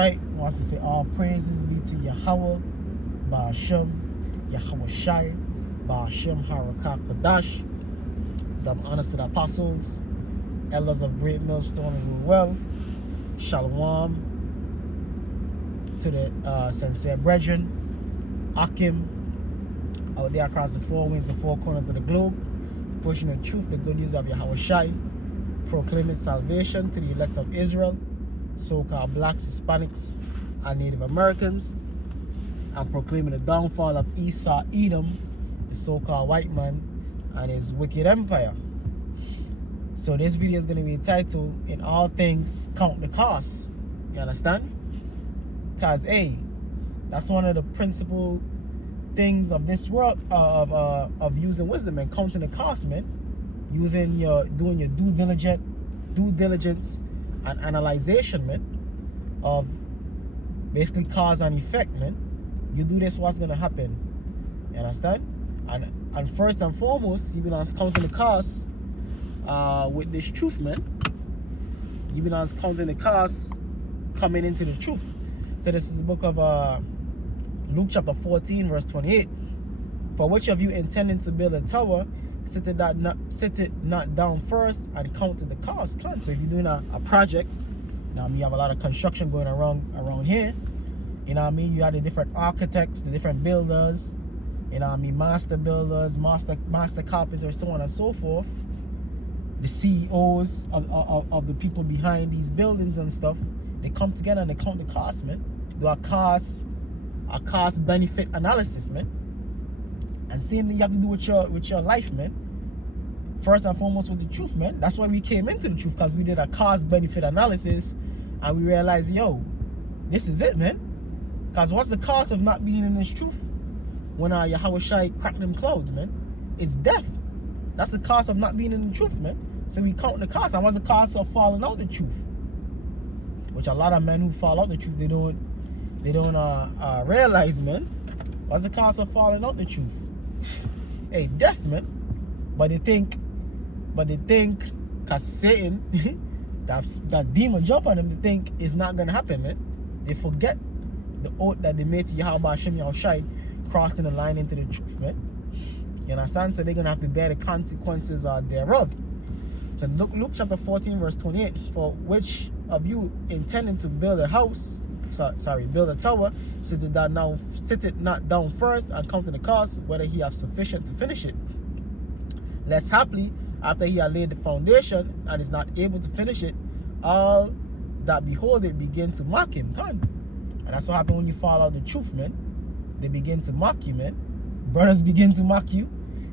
Alright, I want to say all praises be to Yahweh, Ba'ashem, Yahweh Shai, Ba'ashem Harakah Kadash. Double honors to the apostles, elders of Great Millstone and Well. Shalom to the sincere brethren, Akim, out there across the four winds and four corners of the globe, pushing the truth, the good news of Yahweh Shai, proclaiming salvation to the elect of Israel, so-called blacks, Hispanics, and Native Americans, and proclaiming the downfall of Esau, Edom, the so-called white man, and his wicked empire. So this video is going to be entitled, In All Things Count the Cost. You understand? Because, hey, that's one of the principal things of this world, of using wisdom and counting the cost, man. Doing your due diligence and analyzation, man, of basically cause and effect, man. You do this, what's gonna happen? You understand? And first and foremost, you be on counting the costs with this truth, man. You be on counting the costs coming into the truth. So this is the book of Luke chapter 14, verse 28. For which of you intending to build a tower, sit it not down first and count the cost. So if you're doing a project, you know what I mean, you have a lot of construction going around here. You know what I mean? You have the different architects, the different builders, you know what I mean, master builders, master carpenters, so on and so forth. The CEOs of the people behind these buildings and stuff, they come together and they count the cost, man. Do a cost benefit analysis, man. And same thing you have to do with your life, man. First and foremost with the truth, man. That's why we came into the truth, because we did a cost benefit analysis and we realized, yo, this is it, man. Because what's the cost of not being in this truth? When Yahweh Shai cracked them clouds, man. It's death. That's the cost of not being in the truth, man. So we count the cost. And what's the cost of falling out the truth? Which a lot of men who fall out the truth, they don't realize, man. What's the cost of falling out the truth? Hey, death, man. But they think, cause Satan, that demon jump on them, they think it's not gonna happen, man. They forget the oath that they made to Yahweh Hashem Yahweh Shai, crossing the line into the truth, man. You understand? So they're gonna have to bear the consequences thereof. So Luke chapter 14, verse 28. For which of you intending to build a house, build a tower, sit it not down first and count the cost, whether he have sufficient to finish it. Lest haply, after he had laid the foundation and is not able to finish it, all that behold it begin to mock him. And that's what happens when you fall out the truth, man. They begin to mock you, man. Brothers begin to mock you.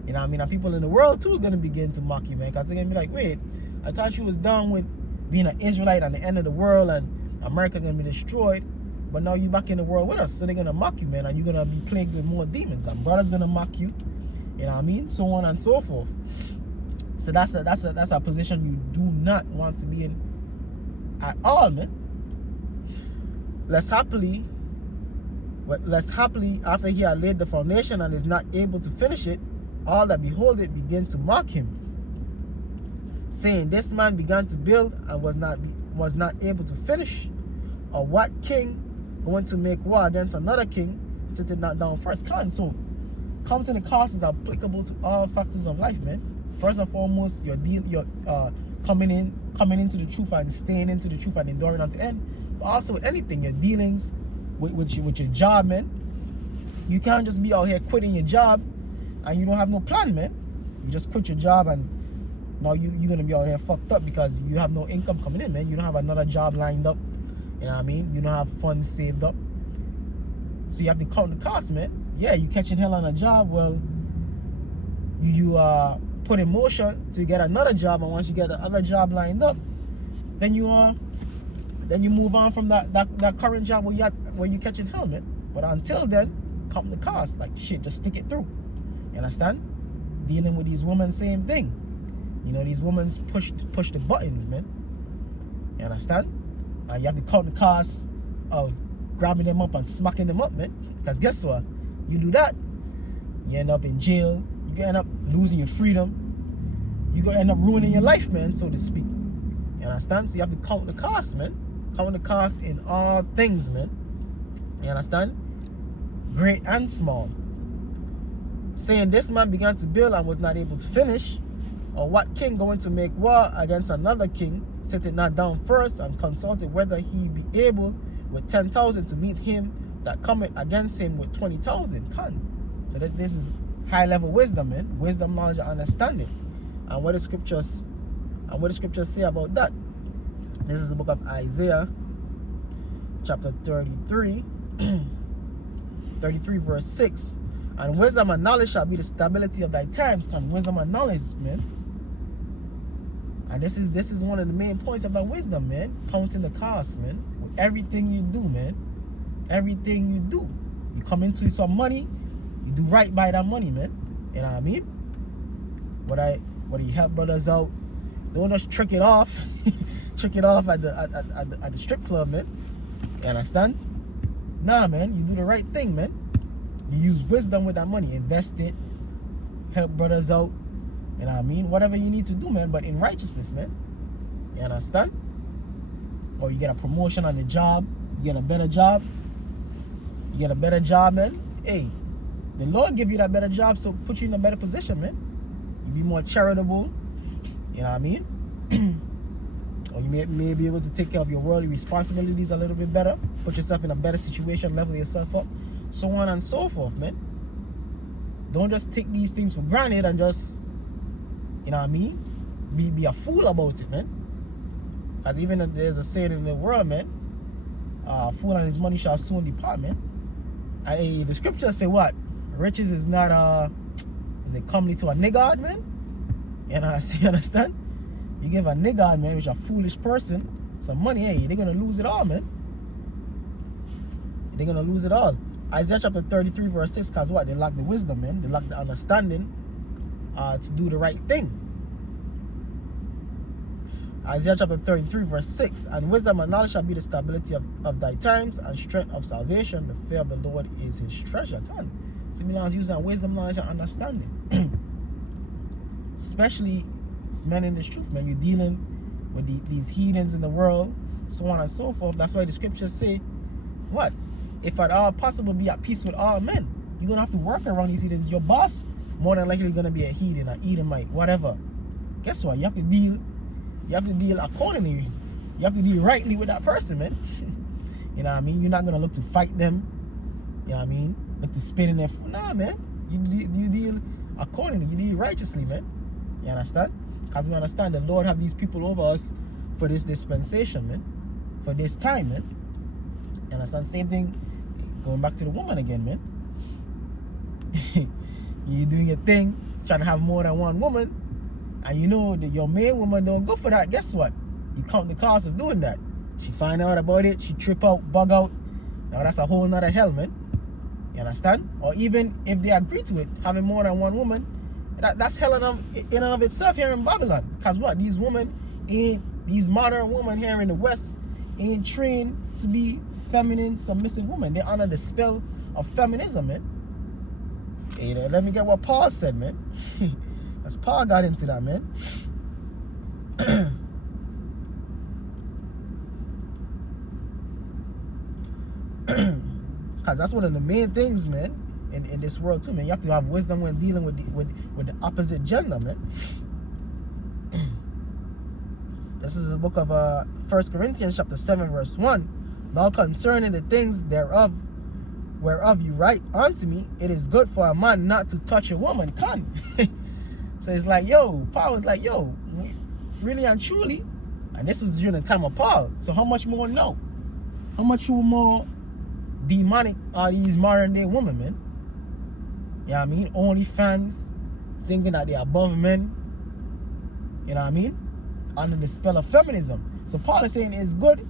You know what I mean? And people in the world too are going to begin to mock you, man. Because they're going to be like, wait, I thought you was done with being an Israelite and the end of the world and America going to be destroyed. But now you back in the world with us. So they're going to mock you, man. And you're going to be plagued with more demons. And brothers going to mock you. You know what I mean? So on and so forth. So that's a position you do not want to be in at all, man. Less happily, after he had laid the foundation and is not able to finish it, all that behold it begin to mock him, saying, this man began to build and was not able to finish. Or what king going to make war against another king, sitting not down first? So counting the cost is applicable to all factors of life, man. First and foremost, you're coming into the truth and staying into the truth and enduring unto the end. But also with anything, your dealings with your job, man. You can't just be out here quitting your job and you don't have no plan, man. You just quit your job and now you're gonna be out here fucked up because you have no income coming in, man. You don't have another job lined up. You know what I mean? You don't have funds saved up. So you have to count the cost, man. Yeah, you catching hell on a job, well, you put in motion to get another job, and once you get the other job lined up, then you move on from that current job where you catching hell, man. But until then, count the cost. Like shit, just stick it through. You understand? Dealing with these women, same thing. You know, these women push the buttons, man. You understand? You have to count the cost of grabbing them up and smacking them up, man. Because guess what? You do that, you end up in jail. You can end up losing your freedom. You gonna end up ruining your life, man, so to speak. You understand? So you have to count the cost, man. Count the cost in all things, man. You understand? Great and small. Saying this man began to build and was not able to finish. Or what king going to make war against another king, sitting not down first and consulted whether he be able with 10,000 to meet him that cometh against him with 20,000? So this is high level wisdom, man. Wisdom, knowledge, and understanding. And what the scriptures say about that? This is the book of Isaiah, chapter 33, 33 verse 6. And wisdom and knowledge shall be the stability of thy times. And wisdom and knowledge, man. And this is one of the main points of that wisdom, man. Counting the cost, man. With everything you do, man. Everything you do. You come into some money, you do right by that money, man. You know what I mean? What you help brothers out. Don't just trick it off. Trick it off at the strip club, man. You understand? Nah, man. You do the right thing, man. You use wisdom with that money. Invest it. Help brothers out. You know what I mean? Whatever you need to do, man. But in righteousness, man. You understand? Or you get a promotion on the job. You get a better job. You get a better job, man. Hey, the Lord give you that better job, so put you in a better position, man. You be more charitable. You know what I mean? Or you may be able to take care of your worldly responsibilities a little bit better. Put yourself in a better situation. Level yourself up. So on and so forth, man. Don't just take these things for granted and just, you know what I mean, be a fool about it, man. Because even if there's a saying in the world, man, a fool and his money shall soon depart, man. And the scriptures say what? Riches is not is it comely to a niggard, man? You know, you understand? You give a niggard, man, which is a foolish person, some money, hey, they're gonna lose it all, man. They're gonna lose it all. Isaiah chapter 33 verse 6, because what? They lack the wisdom, man. They lack the understanding to do the right thing. Isaiah chapter 33 verse 6. And wisdom and knowledge shall be the stability of thy times, and strength of salvation. The fear of the Lord is his treasure. So Milan's using wisdom, knowledge, and understanding. Especially as men in this truth, man. You're dealing with these heathens in the world, so on and so forth. That's why the scriptures say, what? If at all possible, be at peace with all men. You're going to have to work around these heathens. Your boss, more than likely, going to be a heathen, an Edomite, whatever. Guess what? You have to deal accordingly. You have to deal rightly with that person, man. You know what I mean? You're not going to look to fight them. You know what I mean? Look to spit in their food. Nah, man. You deal accordingly. You deal righteously, man. You understand? Because we understand the Lord have these people over us for this dispensation, man. For this time, man. You understand? Same thing. Going back to the woman again, man. You're doing your thing, trying to have more than one woman, and you know that your main woman don't go for that. Guess what? You count the cost of doing that. She find out about it, she trip out, bug out. Now that's a whole nother hell, man. You understand? Or even if they agree to it, having more than one woman, that's hell in and of itself here in Babylon. Because what? These modern women here in the West ain't trained to be feminine, submissive women. They're under the spell of feminism, man. Hey, let me get what Paul said, man. As Paul got into that, man. Because that's one of the main things, man, in this world too, man. You have to have wisdom when dealing with the opposite gender, man. This is the book of 1 Corinthians chapter 7 verse 1. Now concerning the things whereof you write unto me, it is good for a man not to touch a woman. So it's like, yo, Paul was like, yo, really and truly, and this was during the time of Paul. So how much more now? How much more demonic are these modern day women, man? You know what I mean? OnlyFans, thinking that they're above men. You know what I mean? Under the spell of feminism. So Paul is saying it's good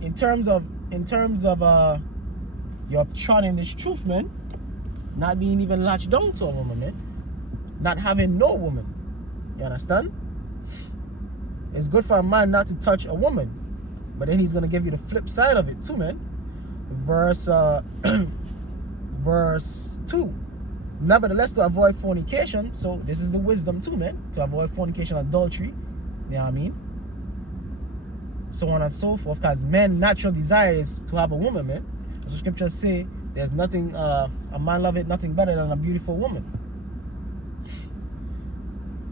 in terms of you're trotting this truth, man. Not being even latched down to a woman, man. Not having no woman. You understand? It's good for a man not to touch a woman. But then he's going to give you the flip side of it too, man. Verse 2. Nevertheless, to avoid fornication. So this is the wisdom too, man. To avoid fornication, adultery. You know what I mean? so on and so forth. Because men natural desire is to have a woman, man. As the scriptures say, there's nothing a man loveth nothing better than a beautiful woman.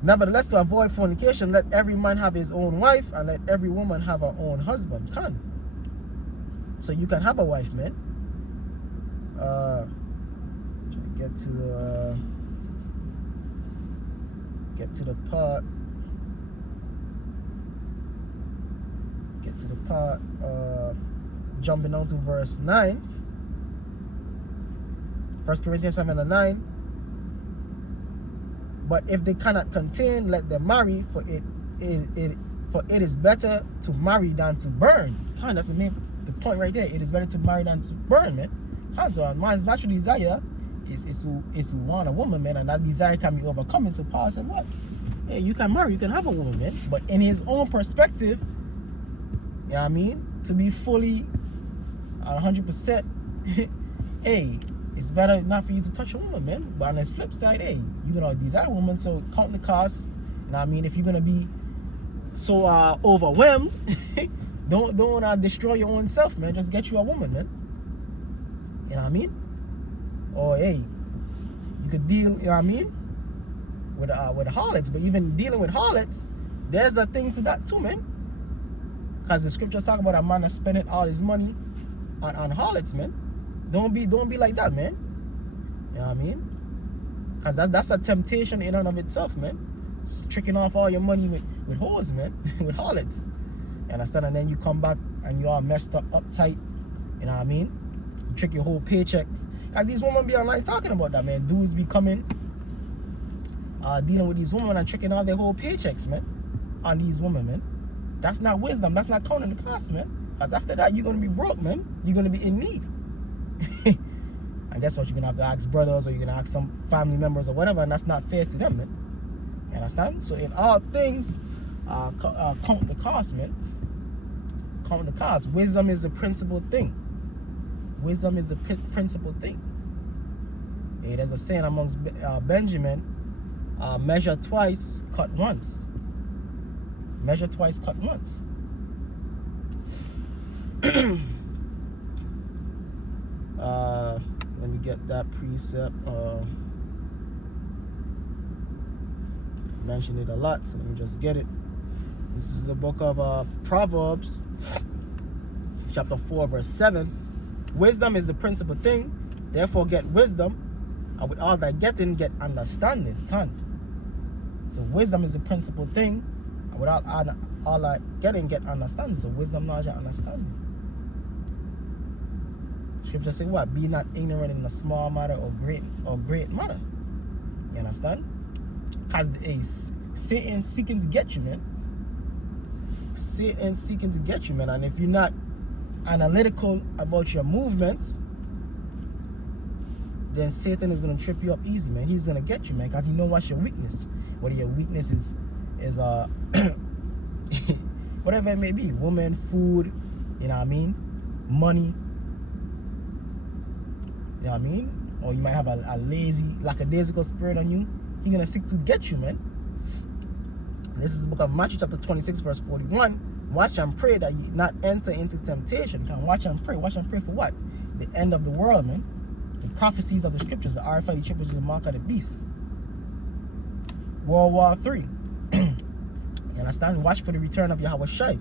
Nevertheless, to avoid fornication, let every man have his own wife, and let every woman have her own husband. So you can have a wife, man. Get to the part. Jumping down to verse 9. 1 Corinthians 7:9. But if they cannot contain, let them marry, for it is better to marry than to burn. That's the point right there. It is better to marry than to burn, man. So a man's natural desire is to want a woman, man, and that desire can be overcome. So Paul said, what? Hey, you can marry, you can have a woman, man. But in his own perspective, you know what I mean? To be fully 100%, hey, it's better not for you to touch a woman, man. But on the flip side, hey, you're gonna desire a woman, so count the costs. You know what I mean? If you're gonna be so overwhelmed, don't destroy your own self, man. Just get you a woman, man. You know what I mean? Or hey, you could deal, you know what I mean, with harlots. But even dealing with harlots, there's a thing to that too, man. Because the scriptures talk about a man that's spending all his money on harlots, man. Don't be like that, man. You know what I mean? Because that's a temptation in and of itself, man. It's tricking off all your money with hoes, man. With harlots. You understand? And then you come back and you all messed up, uptight. You know what I mean? You trick your whole paychecks. Because these women be online talking about that, man. Dudes be coming, dealing with these women and tricking all their whole paychecks, man. On these women, man. That's not wisdom. That's not counting the cost, man. Because after that, you're going to be broke, man. You're going to be in need. And guess what? You're going to have to ask brothers, or you're going to ask some family members or whatever, and that's not fair to them, man. You understand? So in all things, count the cost, man. Count the cost. Wisdom is the principal thing. Wisdom is the principal thing. Hey, there's a saying amongst Benjamin, measure twice, cut once. Measure twice, cut once. Let me get that precept. Mentioned it a lot, so let me just get it. This is the book of Proverbs, chapter 4, verse 7. Wisdom is the principal thing, therefore get wisdom, and with all that getting, get understanding. So wisdom is the principal thing, and without all that getting, get understanding. So wisdom, knowledge, and understanding. Scripture say what? Be not ignorant in a small matter or great matter. You understand? Because Satan seeking to get you, man. Satan seeking to get you, man. And if you're not analytical about your movements, then Satan is going to trip you up easy, man. He's going to get you, man, because he knows what's your weakness. Whether your weakness is whatever it may be, woman, food, you know what I mean, money, you know what I mean, or you might have a lazy, lackadaisical spirit on you. He's going to seek to get you, man. This is the book of Matthew chapter 26 verse 41. Watch and pray that you not enter into temptation. You can watch and pray. Watch and pray for what? The end of the world, man. The prophecies of the scriptures, the RFID chip, which is the mark of the beast. World War III. You understand? Watch for the return of Yahweh Shai,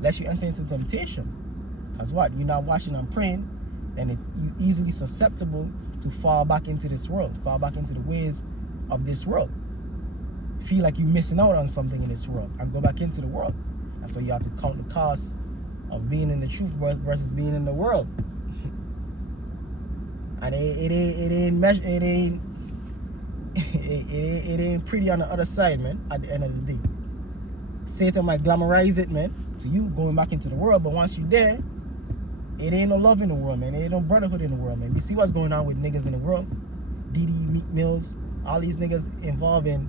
lest you enter into temptation. Because what? You're not watching and praying, and it's easily susceptible to fall back into this world, fall back into the ways of this world. Feel like you're missing out on something in this world and go back into the world. And so you have to count the cost of being in the truth versus being in the world. And it ain't pretty on the other side, man, at the end of the day. Satan might glamorize it, man, to you going back into the world, but once you're there, it ain't no love in the world, man. It ain't no brotherhood in the world, man. We see what's going on with niggas in the world. Diddy, Meek Mills, all these niggas involved in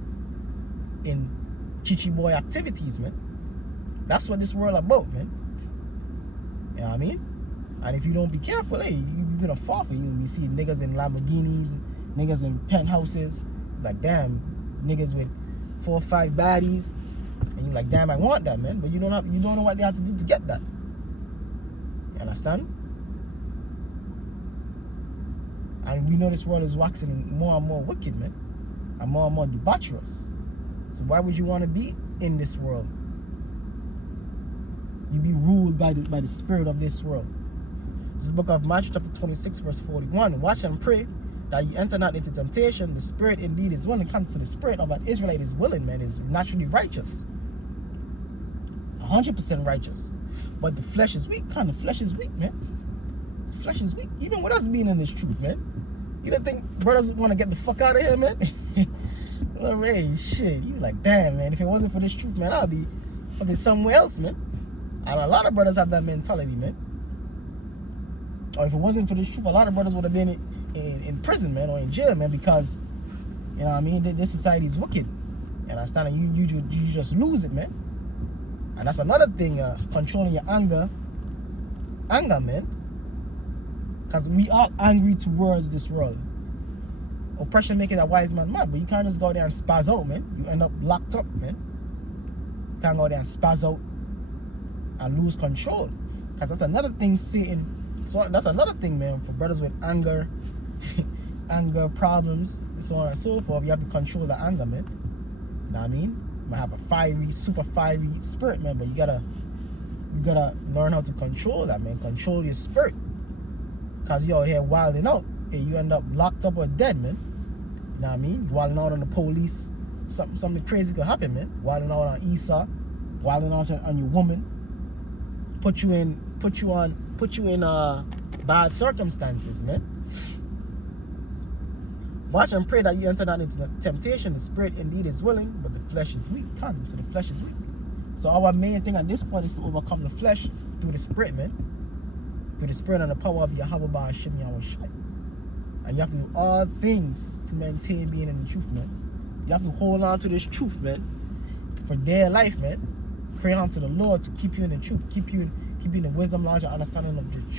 chichi boy activities, man. That's what this world about, man. You know what I mean? And if you don't be careful, hey, you're gonna fall for you. You see niggas in Lamborghinis, niggas in penthouses, like damn, niggas with 4 or 5 baddies, And you're like, damn, I want that, man. But you don't know what they have to do to get that. You understand? And we know this world is waxing more and more wicked, man. And more debaucherous. So why would you want to be in this world? You be ruled by the spirit of this world. This book of Matthew chapter 26 verse 41. Watch and pray that you enter not into temptation. The spirit indeed is willing. Comes to the spirit of an Israelite is willing, man, is naturally righteous. 100% righteous. But the flesh is weak. The flesh is weak, man. The flesh is weak. Even with us being in this truth, man. You don't think brothers want to get the fuck out of here, man? Hey, shit. You like, damn, man. If it wasn't for this truth, man, I'll be fucking somewhere else, man. And a lot of brothers have that mentality, man. Or if it wasn't for this truth, a lot of brothers would have been in prison, man, or in jail, man, because, you know what I mean, this society is wicked. And I stand, you just lose it, man. And that's another thing, controlling your anger, man. Because we are angry towards this world. Oppression making a wise man mad, but you can't just go there and spaz out, man. You end up locked up, man. You can't go there and spaz out and lose control. Because that's another thing Satan, so that's another thing, man, for brothers with anger, anger problems, and so on and so forth. You have to control the anger, man. You know what I mean? You might have a super fiery spirit, man, but you gotta learn how to control that, man. Control your spirit. Because you're out here wilding out. Hey, you end up locked up or dead, man. You know what I mean? Wilding out on the police. Something crazy could happen, man. Wilding out on Esau. Wilding out on your woman. Put you in bad circumstances, man. Watch and pray that you enter not into temptation. The spirit indeed is willing, but the flesh is weak. So the flesh is weak. So our main thing at this point is to overcome the flesh through the spirit, man. Through the spirit and the power of Yahweh Ba'ashim Yahweh Shai. And you have to do all things to maintain being in the truth, man. You have to hold on to this truth, man, for their life, man. Pray on to the Lord to keep you in the truth, keep you in the wisdom, knowledge, and understanding of the truth.